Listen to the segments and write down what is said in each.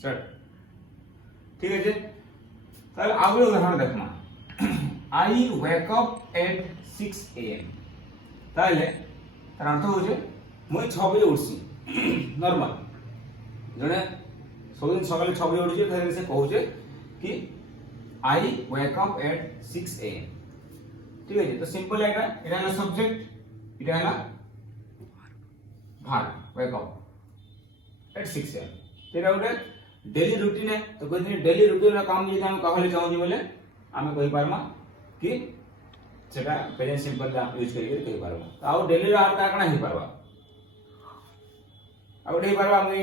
start ठीक है ताहले आगे उदाहरण देखना आई वेक अप एट 6 am ताहले तार अर्थ होचे मुई 6 बजे उठसी नॉर्मल जने सब दिन सकाले 6 बजे उठसी ताहले से कहूचे कि आई वेक अप एट 6 am ठीक है तो सिंपल है एटा है सब्जेक्ट एटा है verb wake up at 6 am तेरा उठे डेली रूटीन है तो कोई दिन डेली रूटीन रा काम जे हम कहले चाहू बोले आमे कहि पारमा कि सेटा प्रेजेंट सिंपल दा यूज करके कहि पारमा आ डेली रा का कना ही पारबा आ उठे पारबा हम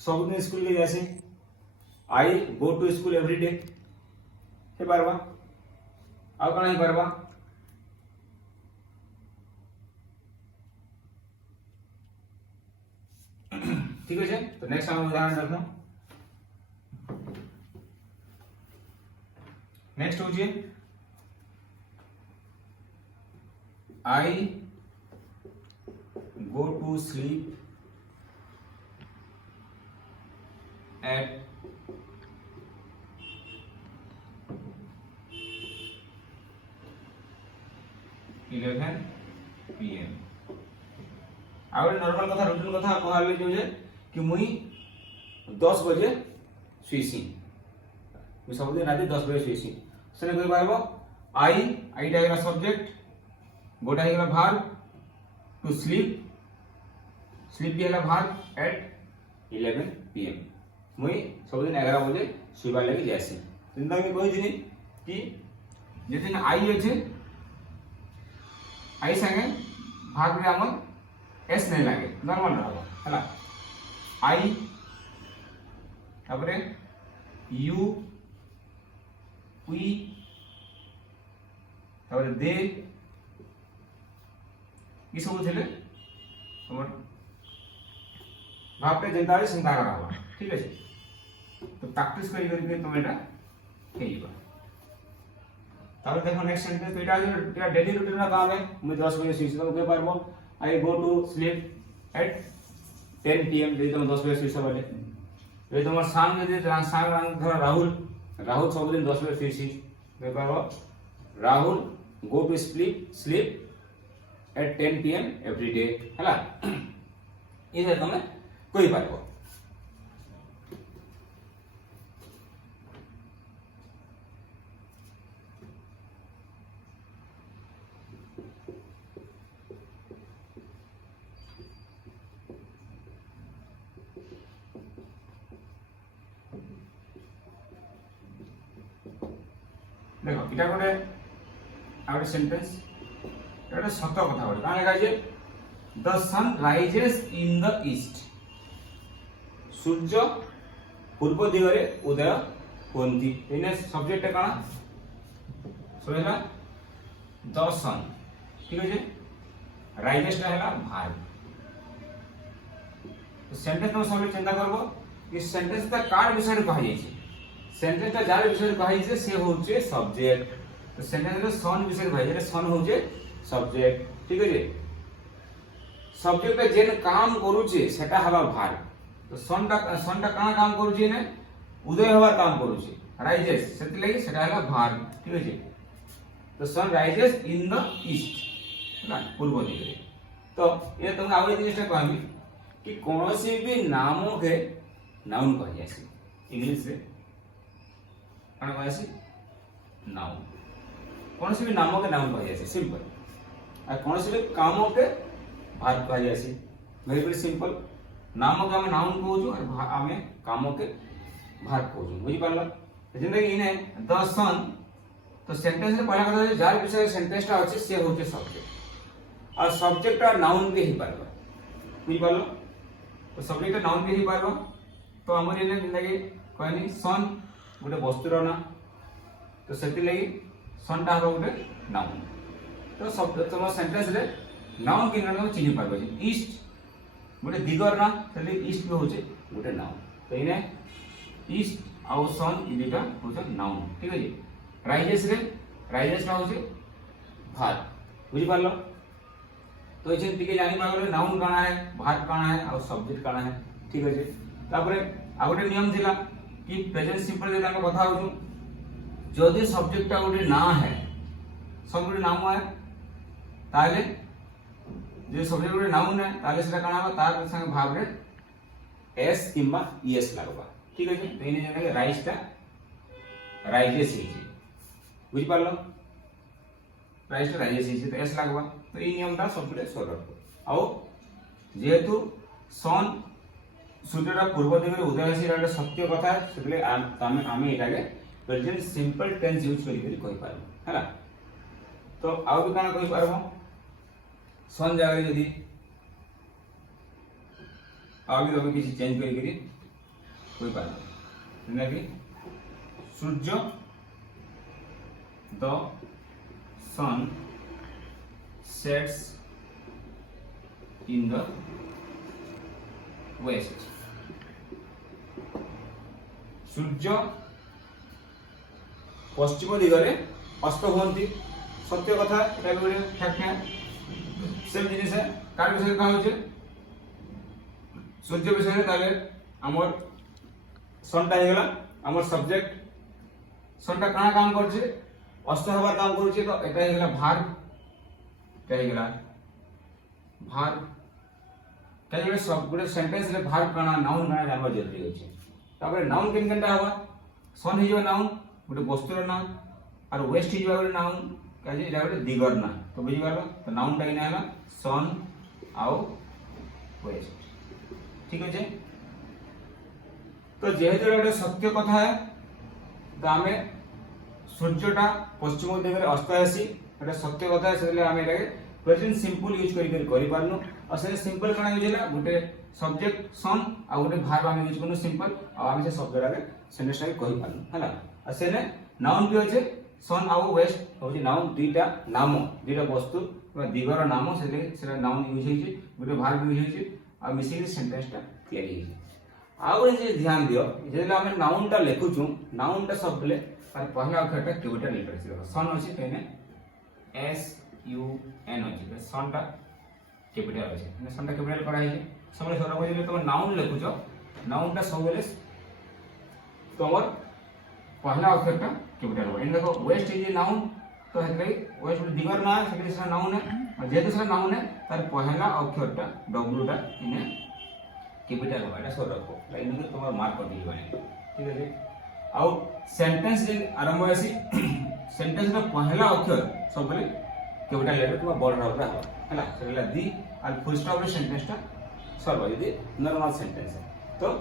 सब दिन स्कूल के जैसे I go to school every day हे पारबा आ कना ही पारबा ठीक है तो नेक्स्ट हम उदाहरण देखो नेक्स्ट हो जाए I go to sleep at 11 PM आउर नॉर्मल कथा रूटीन कथा कहले जे कि मुई 10 बजे सुईसी मुई सब दिन रात 10 बजे सुईसी सेने कहि पारबो आई आईटा हेला सब्जेक्ट गोटा हेला भार्ब टू स्लीप भी हेला भार्ब एट 11 PM मुई सब दिन 11 बजे सुईबार लागि जायसी तिनदा में कहि दिनी कि जे दिन आई अछि आई संगे भार्ब रे हमर एस नहीं लागे नॉर्मल रहबो हला आई तापरे यू वी तापरे दे ई सब थिले हमर भाबटे जेंता रे चिंता करबा ठीक है तो प्रैक्टिस करी करी तुम एटा हेइबा तापर देखो नेक्स्ट सेंटेंस तो एटा डेली रूटीन रा काम है मैं 10 बजे सुईस तो के पारबो I go to sleep at 10 PM যদি তুমি 10 बजे सुईस बोले যদি তোমার সাম যদি সাম ধর রাহুল सब दिन 10 बजे सुईसी কে পারবো Rahul go to sleep at 10 PM every day हला इधर তুমি কই পারবো देखो এটা করে আরেকটা সেন্টেন্স এটা সত্য কথা বলে কারণ লেখা আছে the sun rises in the east সূর্য পূর্ব দিগরে উদয় হন্তি এনে সাবজেক্টটা কানা সরেলা দ্য সান ঠিক আছে রাইজেসটা হলা ভার্ব তো সেন্টেন্স তো সবে চিন্তা করব এই সেন্টেন্সটা কার বিষয়ে কহা যাইছে सेंटेंसटा जार विषय कहिसे से होचे सब्जेक्ट तो सेंटेंस रे सन विषय कहिसे सन होचे सब्जेक्ट ठीक है सब्जेक्ट जेन काम करूचे सेटा हवा भार्ब तो सनटा काना काम करूचे ने उदय हवा काम करूचे राइजेस सेति लागि सेटा हला भार्ब ठीक है तो sun rises in the east ना पूर्व दिगरे तो ये तुम आगे जिनिसटा कहमी कि कोनोसी भी नामों के नाउन कहि जासी इंग्लिश रे कौन कहसी नाउन कौन से भी नामों के नाउन कह जासी सिंपल और कौन से भी कामों के भार्ब कह जासी वेरी वेरी सिंपल नामों के हम नाउन कहजु और हमें कामों के भार्ब कहजु बुझि पारला जिंदगी इने द सन तो सेंटेंस रे पहला कथा जार विषय सेंटेंसटा अछि से होचे सब्जेक्ट और सब्जेक्ट और नाउन के ही पारबा बुझि पारलो तो सब्जेक्ट और नाउन के ही पारबा तो हमर इने जिंदगी कहनी सन गोटे वस्तुर ना तो सेति लागि सनटा हो गोटे नाउन तो शब्द तुम सेंटेंस रे नाउन के नाम चिन्ह पाबो ईस्ट गोटे दिगर ना तले ईस्ट भी होचे गोटे नाउन तो इने ईस्ट आउ सन इदिटा होचे नाउन ठीक है राइजेस ना होचे भार्ब बुझि पारलो तो इछन टिके जानि पागले नाउन काना है भार्ब काना है और सब्जेक्ट काना है ठीक है तापरे आ गोटे नियम थिला कि प्रेजेंट सिंपल जे हम कथा होछु जदि सब्जेक्ट गोटे ना है सब गोटे नाम है ताले जे सब्जेक्ट गोटे नाउन है ताले सेटा काना हो तार संग भाव रे एस किंबा ईएस लागबा ठीक अछि तो इने जने राइस टा राइजेस हिजे बुझ पारलो राइस टा राइजेस हिजे तो एस लागबा तो ई नियम ता सब सोल्व रखो आउ जेहेतु सन सूर्यटा पूर्व दिगरे उदय हेसी एटा सत्य कथा सेतले आमे एटाके प्रेजेंट सिंपल टेंस यूज करि कहि पारबो हैला तो आउ भी काना कहि पारबो सन जगह यदि आगे तो किसी चेंज करी कोई पारबो जेना कि सूर्य the sun sets in the west सूर्य पश्चिम दिगरे अस्त होती सत्य कथा एटा गोटे फैक्ट है सेम जिनिस है कार विषय का होचे सूर्य विषय ताले हमर सनटा हे गेला हमर सब्जेक्ट सनटा काना काम करछे अस्त हवा काम करछे तो एटा हे गेला भार एटा हे गेला भार ताले सब गुडे सेंटेंस रे भार काना नाउन काना जानबा जरूरी होचे तापर नाउन केन केनटा हवा सन हिजो नाउन गोटे वस्तुर नाम और वेस्ट हिजो गोटे नाउन काजे एटा गोटे दिगर ना तो बुझि पारलो तो नाउन टा किना हला सन आउ वेस्ट ठीक है तो जेहेतु गोटे सत्य कथा है तो आमे सूर्यटा पश्चिम दिगरे अस्त हेसी एटा सत्य कथा है सेले आमे एटाके प्रेजेंट सिंपल यूज करि पारनु और से सिंपल काना यूज होला गोटे सब्जेक्ट सन आ गोटे वर्ब आमे यूज करनु सिंपल आ आमे से शब्द रे सेंटेंस रे कहि पारनु हला आ सेने नाउन भी होचे सन आउ वेस्ट होची नाउन दुईटा नाम दुईटा वस्तु दिगर नाम सेटा नाउन यूज होइछि गोटे वर्ब यूज होइछि आ मिसिक सेंटेंस टा तैयारी होइछि आ गोटे जे ध्यान दियो जेले आमे नाउन टा लिखुछु नाउन टा सबले तार पहला अक्षर टा कैपिटल लेटर छै सन होछि तेने एस यू एन होछि सन टा कैपिटल होछि ने सन टा कैपिटल करा है सबले सरल होइले तो नाउन लिखुछो नाउन टा सबले तोमर पहला अक्षर टा कैपिटल हो इन देखो वेस्ट इज ए नाउन तो हेतले वेस्ट दिगर ना है से नाउन है और जेतु से नाउन है तार पहला अक्षर टा डब्ल्यू टा इने कैपिटल हो एटा सरल रखो लाइन में तोमर मार्क कर दी बानी ठीक है आउ सेंटेंस जे आरंभ होसी सेंटेंस का पहला अक्षर सबले कैपिटल लेटर तुम बॉर्डर होता है हैला सेला दी और फुल स्टॉप रे सेंटेंस टा सॉल्व हो जदी नॉर्मल सेंटेंस है तो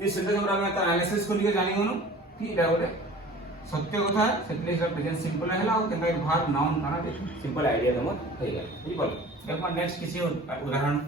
ये सेंटेंस हमरा में एनालिसिस को लिए जानि गनु कि एटा गोटे सत्य कथा है सेतले से प्रेजेंट सिंपल हैला और केनका भार नाउन काना सिंपल आईडिया तमर हो गया बुझि पालो देखो नेक्स्ट किसी उदाहरण